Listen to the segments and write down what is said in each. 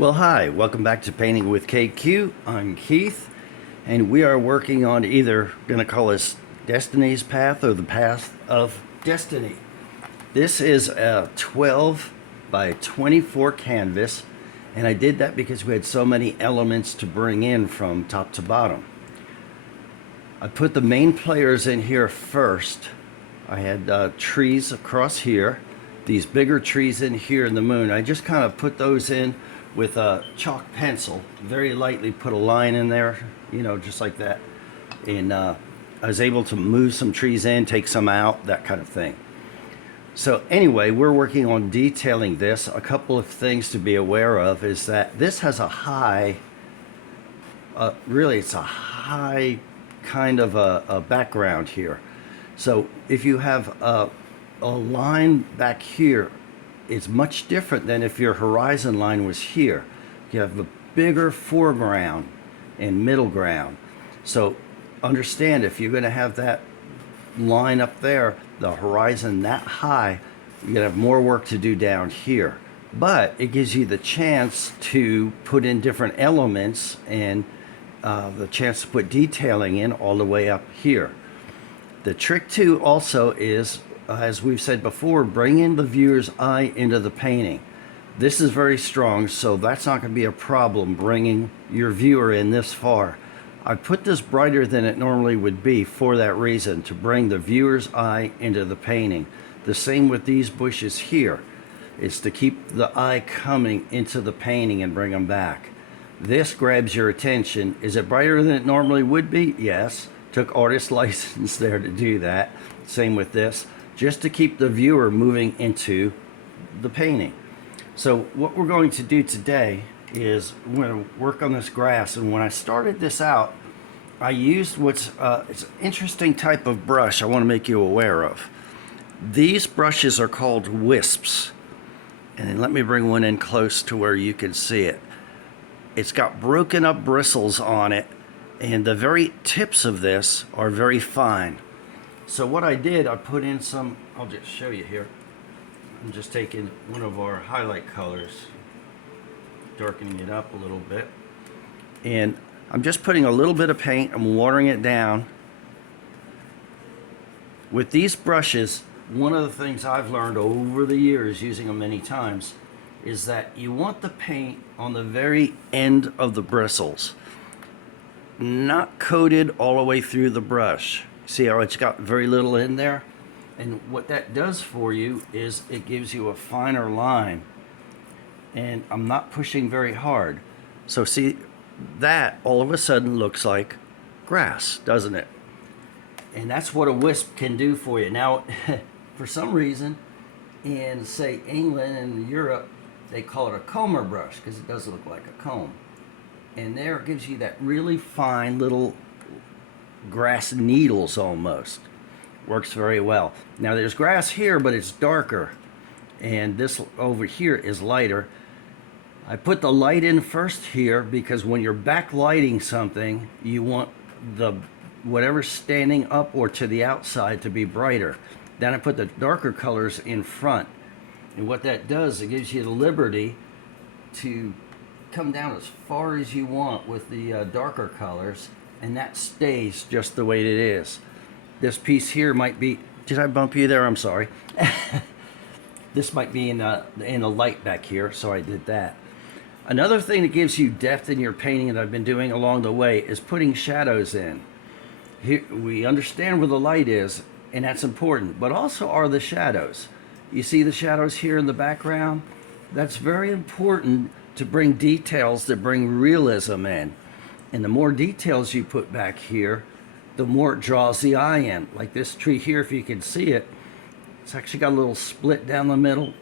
Well, hi, welcome back to Painting with KQ. I'm Keith, and we are working on either going to call this Destiny's Path or the Path of Destiny. This is a 12 by 24 canvas, and I did that because we had so many elements to bring in from top to bottom. I put the main players in here first. I had trees across here, these bigger trees in here in the moon. I just kind of put those in with a chalk pencil, very lightly put a line in there, just like that. And I was able to move some trees in, take some out, that kind of thing. So anyway, we're working on detailing this. A couple of things to be aware of is that this has a high, really it's a high kind of a background here. So if you have a line back here, it's much different than if your horizon line was here. You have a bigger foreground and middle ground. So understand, if you're going to have that line up there, the horizon that high, you're going to have more work to do down here. But it gives you the chance to put in different elements and the chance to put detailing in all the way up here. The trick too also is, as we've said before, bring in the viewer's eye into the painting. This is very strong, so that's not going to be a problem bringing your viewer in this far. I put this brighter than it normally would be for that reason, to bring the viewer's eye into the painting. The same with these bushes here. It's to keep the eye coming into the painting and bring them back. This grabs your attention. Is it brighter than it normally would be? Yes. Took artist license there to do that. Same with this, just to keep the viewer moving into the painting. So what we're going to do today is we're going to work on this grass. And when I started this out, I used it's an interesting type of brush I want to make you aware of. These brushes are called wisps. And let me bring one in close to where you can see it. It's got broken up bristles on it, and the very tips of this are very fine. So what I did, I put in some, I'll just show you here. I'm just taking one of our highlight colors, darkening it up a little bit. And I'm just putting a little bit of paint, I'm watering it down. With these brushes, one of the things I've learned over the years, using them many times, is that you want the paint on the very end of the bristles, not coated all the way through the brush. See how it's got very little in there? And what that does for you is it gives you a finer line. And I'm not pushing very hard. So see, that all of a sudden looks like grass, doesn't it? And that's what a wisp can do for you. Now, for some reason, in say England and Europe, they call it a comber brush because it does look like a comb. And there it gives you that really fine little grass needles almost. Works very well. Now there's grass here, but it's darker, and this over here is lighter. I put the light in first here because when you're backlighting something, you want the whatever's standing up or to the outside to be brighter. Then I put the darker colors in front, and what that does, it gives you the liberty to come down as far as you want with the darker colors, and that stays just the way it is. This piece here might be, did I bump you there? I'm sorry. This might be in the light back here, so I did that. Another thing that gives you depth in your painting that I've been doing along the way is putting shadows in. Here, we understand where the light is, and that's important, but also are the shadows. You see the shadows here in the background? That's very important to bring details that bring realism in. And the more details you put back here, the more it draws the eye in. Like this tree here, if you can see it, it's actually got a little split down the middle.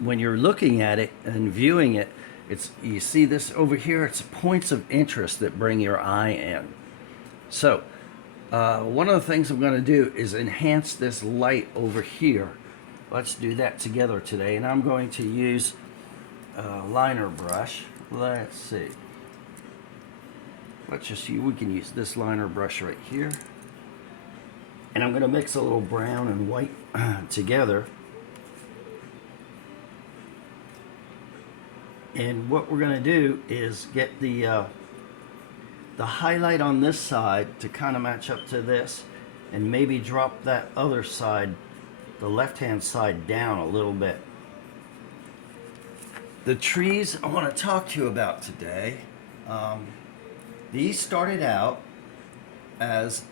When you're looking at it and viewing it, you see this over here, it's points of interest that bring your eye in. So one of the things I'm going to do is enhance this light over here. Let's do that together today, and I'm going to use a liner brush. Let's see. Let's just see, we can use this liner brush right here. And I'm going to mix a little brown and white together. And what we're going to do is get the highlight on this side to kind of match up to this, and maybe drop that other side, the left-hand side, down a little bit. The trees I want to talk to you about today, these started out as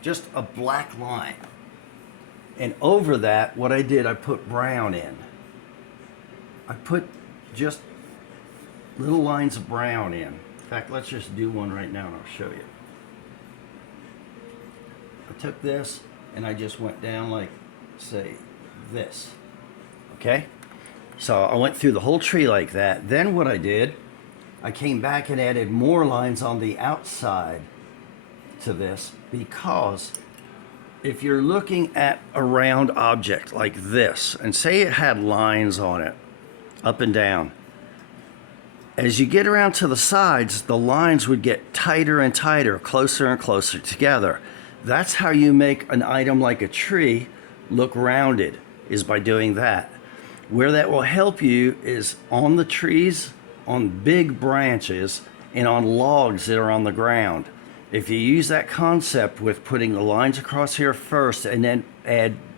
just a black line. And over that, what I did, I put brown in. I put just little lines of brown in. In fact, let's just do one right now and I'll show you. I took this and I just went down like, say, this. Okay? So I went through the whole tree like that. Then what I did, I came back and added more lines on the outside to this, because if you're looking at a round object like this, and say it had lines on it, up and down, as you get around to the sides, the lines would get tighter and tighter, closer and closer together. That's how you make an item like a tree look rounded, is by doing that. Where that will help you is on the trees, on big branches, and on logs that are on the ground. If you use that concept with putting the lines across here first and then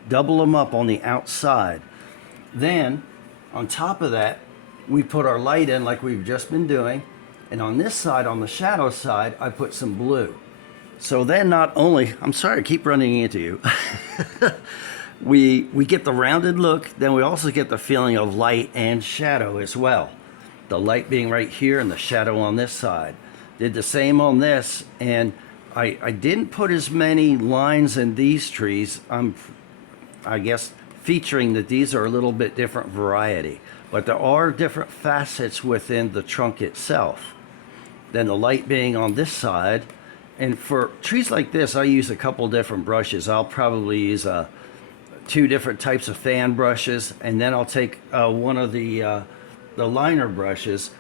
double them up on the outside, then on top of that, we put our light in like we've just been doing, and on this side, on the shadow side, I put some blue. So then not only, I'm sorry I keep running into you, we get the rounded look, then we also get the feeling of light and shadow as well. The light being right here and the shadow on this side. Did the same on this, and I didn't put as many lines in these trees. I guess featuring that these are a little bit different variety, but there are different facets within the trunk itself. Then the light being on this side, and for trees like this, I use a couple different brushes. I'll probably use 2 different types of fan brushes, and then I'll take one of the liner brushes,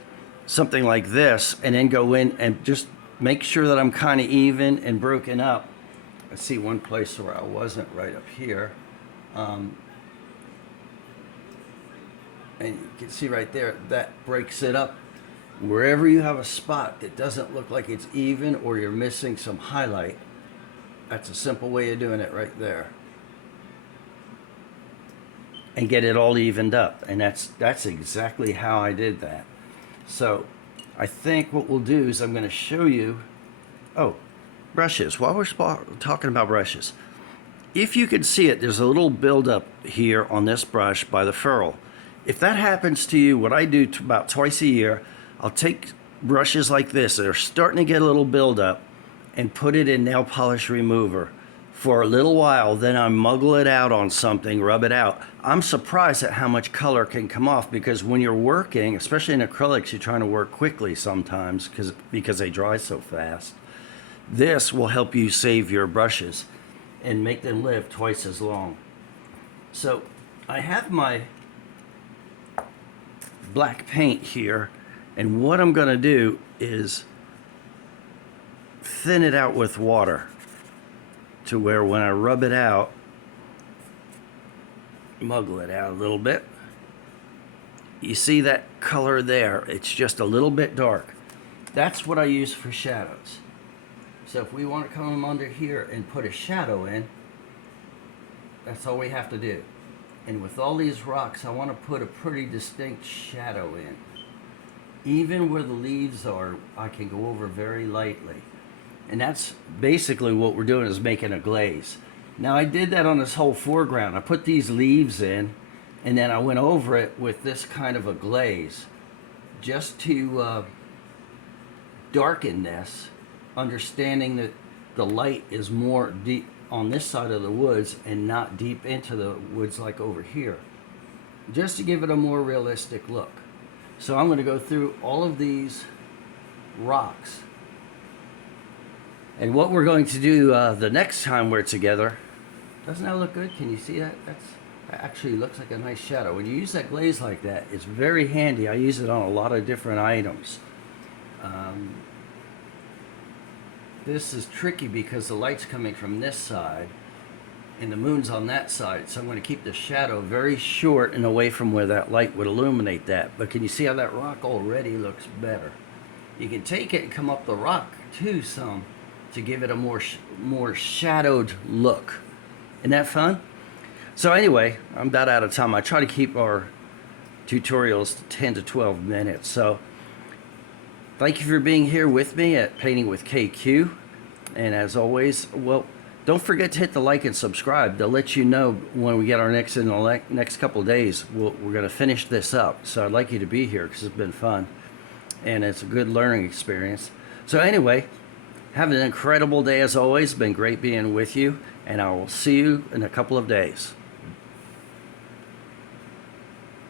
something like this, and then go in and just make sure that I'm kind of even and broken up. I see one place where I wasn't, right up here. And you can see right there, that breaks it up. Wherever you have a spot that doesn't look like it's even, or you're missing some highlight, that's a simple way of doing it right there. And get it all evened up. And that's exactly how I did that. So I think what we'll do is I'm going to show you, brushes. While we're talking about brushes, if you can see it, there's a little buildup here on this brush by the ferrule. If that happens to you, what I do about twice a year, I'll take brushes like this that are starting to get a little buildup and put it in nail polish remover for a little while, then I muggle it out on something, rub it out. I'm surprised at how much color can come off, because when you're working, especially in acrylics, you're trying to work quickly sometimes because they dry so fast. This will help you save your brushes and make them live twice as long. So I have my black paint here, and what I'm going to do is thin it out with water to where when I rub it out, muggle it out a little bit, you see that color there, it's just a little bit dark. That's what I use for shadows. So if we want to come under here and put a shadow in, that's all we have to do. And with all these rocks, I want to put a pretty distinct shadow in. Even where the leaves are, I can go over very lightly. And that's basically what we're doing, is making a glaze. Now I did that on this whole foreground. I put these leaves in, and then I went over it with this kind of a glaze, just to darken this, understanding that the light is more deep on this side of the woods and not deep into the woods like over here, just to give it a more realistic look. So I'm going to go through all of these rocks. And what we're going to do the next time we're together, doesn't that look good? Can you see that? That actually looks like a nice shadow. When you use that glaze like that, it's very handy. I use it on a lot of different items. This is tricky because the light's coming from this side, and the moon's on that side. So I'm going to keep the shadow very short and away from where that light would illuminate that. But can you see how that rock already looks better? You can take it and come up the rock too some to give it a more shadowed look. Isn't that fun? So anyway, I'm about out of time. I try to keep our tutorials to 10 to 12 minutes. So thank you for being here with me at Painting with KQ. And as always, well, don't forget to hit the like and subscribe. They'll let you know when we get our next in the next couple of days. We're going to finish this up. So I'd like you to be here because it's been fun. And it's a good learning experience. So anyway, have an incredible day as always. It's been great being with you. And I will see you in a couple of days.